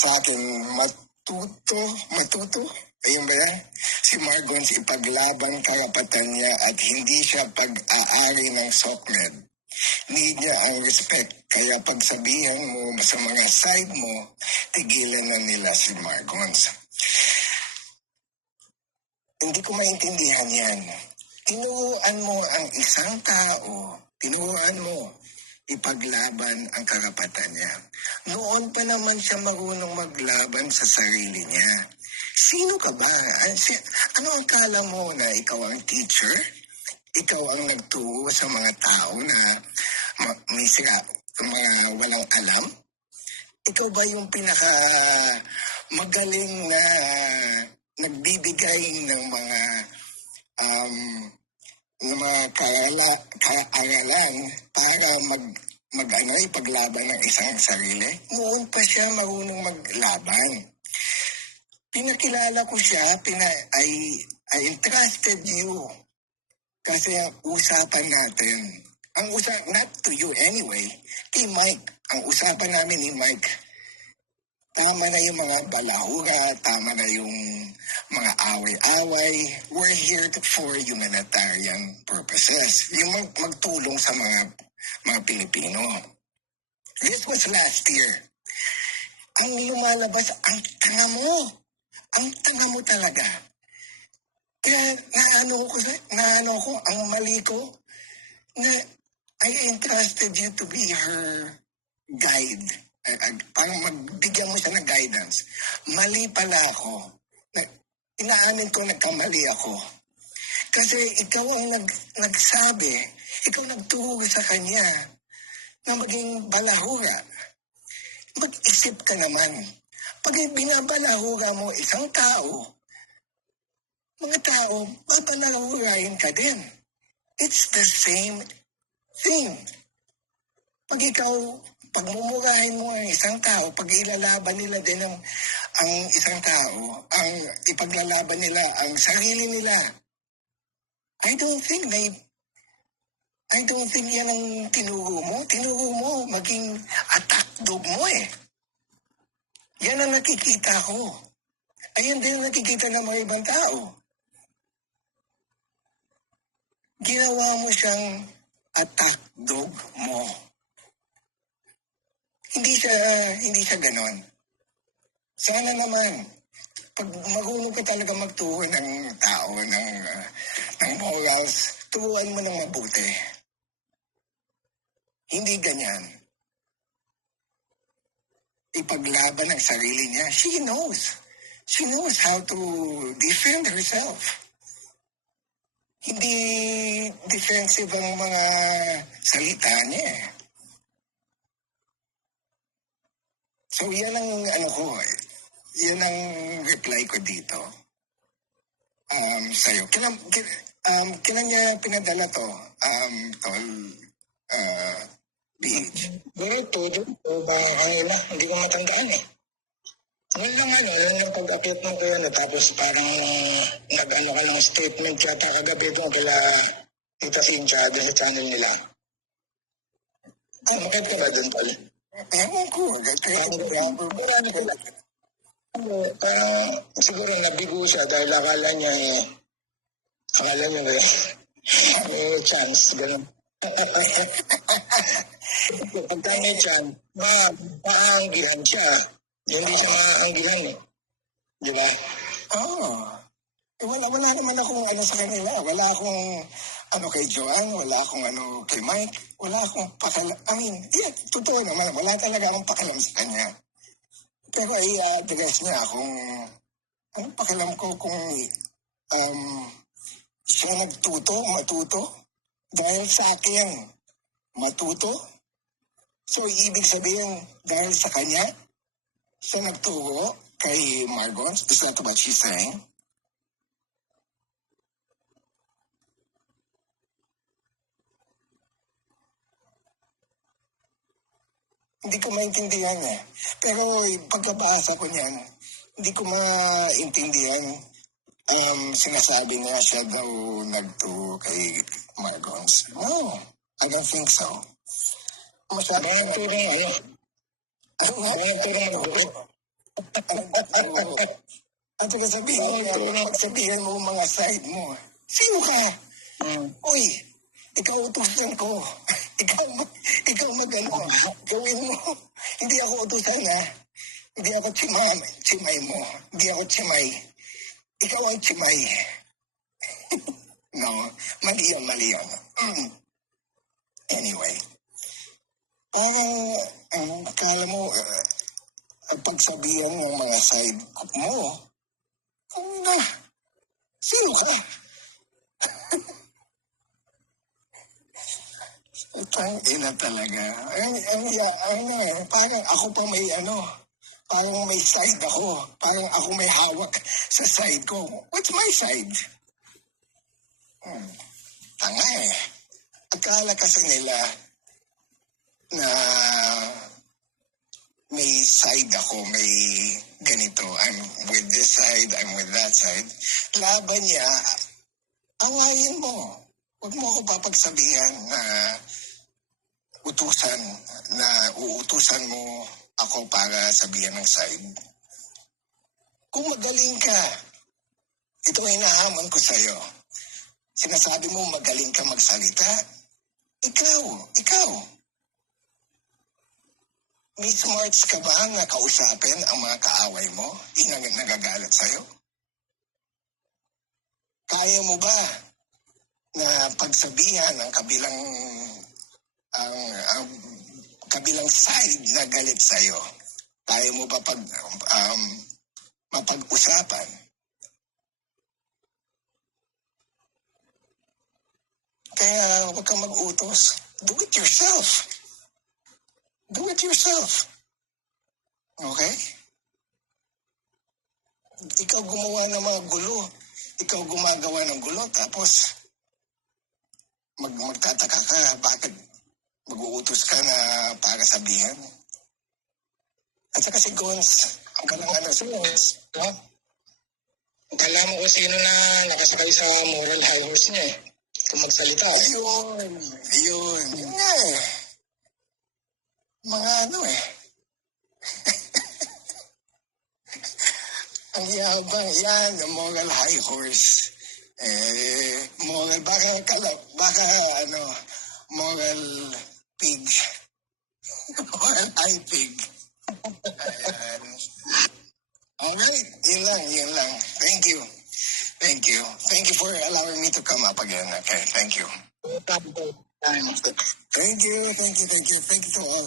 sa akin, matuto, ayun ba yan? Si Margons ipaglaban karapatan niya at hindi siya pag-aari ng SOCMED. Need niya ang respect. Kaya pagsabihan mo sa mga side mo, tigilan na nila si Margons. Hindi ko maintindihan yan. Tinuruan mo ang isang tao, tinuruan mo ipaglaban ang karapatan niya. Noon pa naman siya marunong maglaban sa sarili niya. Sino ka ba? Ano ang kala mo na ikaw ang teacher? Ikaw ang nagturo sa mga tao na mga walang alam? Ikaw ba yung pinaka magaling na nagbibigay ng mga kaaralan para ipaglaban ng isang sarili? Noon pa siya marunong maglaban. Pinakilala ko siya, I entrusted you. Kasi ang usapan natin, not to you anyway, kay Mike, ang usapan namin ni Mike, tama na yung mga balahura, tama na yung mga away-away. We're here for humanitarian purposes. Yung magtulong sa mga Pilipino. This was last year. Ang lumalabas, ang tanga mo. Ang tanga mo talaga. Kaya naano ko, ang mali ko, na I entrusted you to be her guide. Parang magbigyan mo siya ng guidance. Mali pala ako. Inaamin ko nagkamali ako. Kasi ikaw ang nagsabi, ikaw nagturo sa kanya na maging balahura. Mag-isip ka naman. Pag binabalahura mo isang tao, mga tao, babalahurain ka din. It's the same thing. Pag mumurahin mo ang isang tao, pag ilalaban nila din ang isang tao, ang ipaglalaban nila ang sarili nila, I don't think yan ang tinuro mo. Tinuro mo maging attack dog mo eh. Yan ang nakikita ko. Ayan din ang nakikita ng mga ibang tao. Ginawa mo siyang attack dog mo. Hindi siya ganon. Sana naman, pag marunong ka talaga magturo ng tao, ng morals, turuan mo ng mabuti. Hindi ganyan. Ipaglaban ang sarili niya. She knows. She knows how to defend herself. Hindi defensive ang mga salita niya eh. So yan ang yan ang reply ko dito sa'yo. Kailan niya pinadala to? Beach. Todo, baka hindi ko matandaan eh. Yun yung pag-apit mo ko yun, tapos parang nag-ano ka ng statement yata kagabi doon kala Tita Cynthia doon sa channel nila. Makit ka ba doon, Paul? Ewan ko. Parang siguro nabigo siya dahil akala niya may chance, gano'n. Pagka may chance, maanggihan siya. Hindi siya maanggihan eh. Di ba? Wala naman akong sa kanila. Wala akong kay Joanne, wala akong kay Mike, wala akong pakalam. Totoo naman, wala talaga akong pakalam sa kanya. Pero i-address niya kung anong pakalam ko kung siya matuto, dahil sa akin, matuto. So, ibig sabihin, dahil sa kanya, siya nagturo kay Margons. Is that what she's saying? Hindi ko maintindihan eh. Pero pagkabasa ko niyan, hindi ko maintindihan. Sinasabi niya siya daw nagturo kay Margons. No, I don't think so. Masyadong nagturo Oo. At saka pagsabihan mo mga side mo, sino ka? Uy, ikaw utusan ko. ikaw magano, gawin mo. Hindi ako utusan ha. Hindi ako chimay mo. Hindi ako chimay. Ikaw ang chimay. No, mali yun. Anyway, parang, akala mo, pagsabihan ng mga side mo, na, sino ka? Itang ina talaga. Parang ako pa may parang may side ako. Parang ako may hawak sa side ko. What's my side? Tanga eh. Akala kasi nila na may side ako, may ganito. I'm with this side, I'm with that side. Laban niya, awayin mo. Huwag mo ako papagsabihan na uutusan mo ako para sabihan ng side. Kung magaling ka, ito ang hinahamon ko sa'yo. Sinasabi mo magaling ka magsalita. Ikaw. May smarts ka ba na kausapin ang mga kaaway mo? Nagagalit sa'yo? Kaya mo ba na pagsabihan ang kabilang side na galit sa'yo? Kaya mo ba mapag-usapan? Kaya huwag kang mag-utos. Do it yourself. Okay? Ikaw gumawa ng mga gulo. Ikaw gumagawa ng gulo. Tapos, magtataka ka. Bakit mag-uutos ka na para sabihan? At saka si Gons, si Gons, no? Kala mo kung sino na nakasakay sa moral high horse niya eh. Kung magsalita. Yun nga eh. Mga ang yabang yan, the moral high horse. Moral, moral pig. Moral high pig. Ayan. Alright, yun lang. Thank you for allowing me to come up again. Okay, thank you. Thank you to all.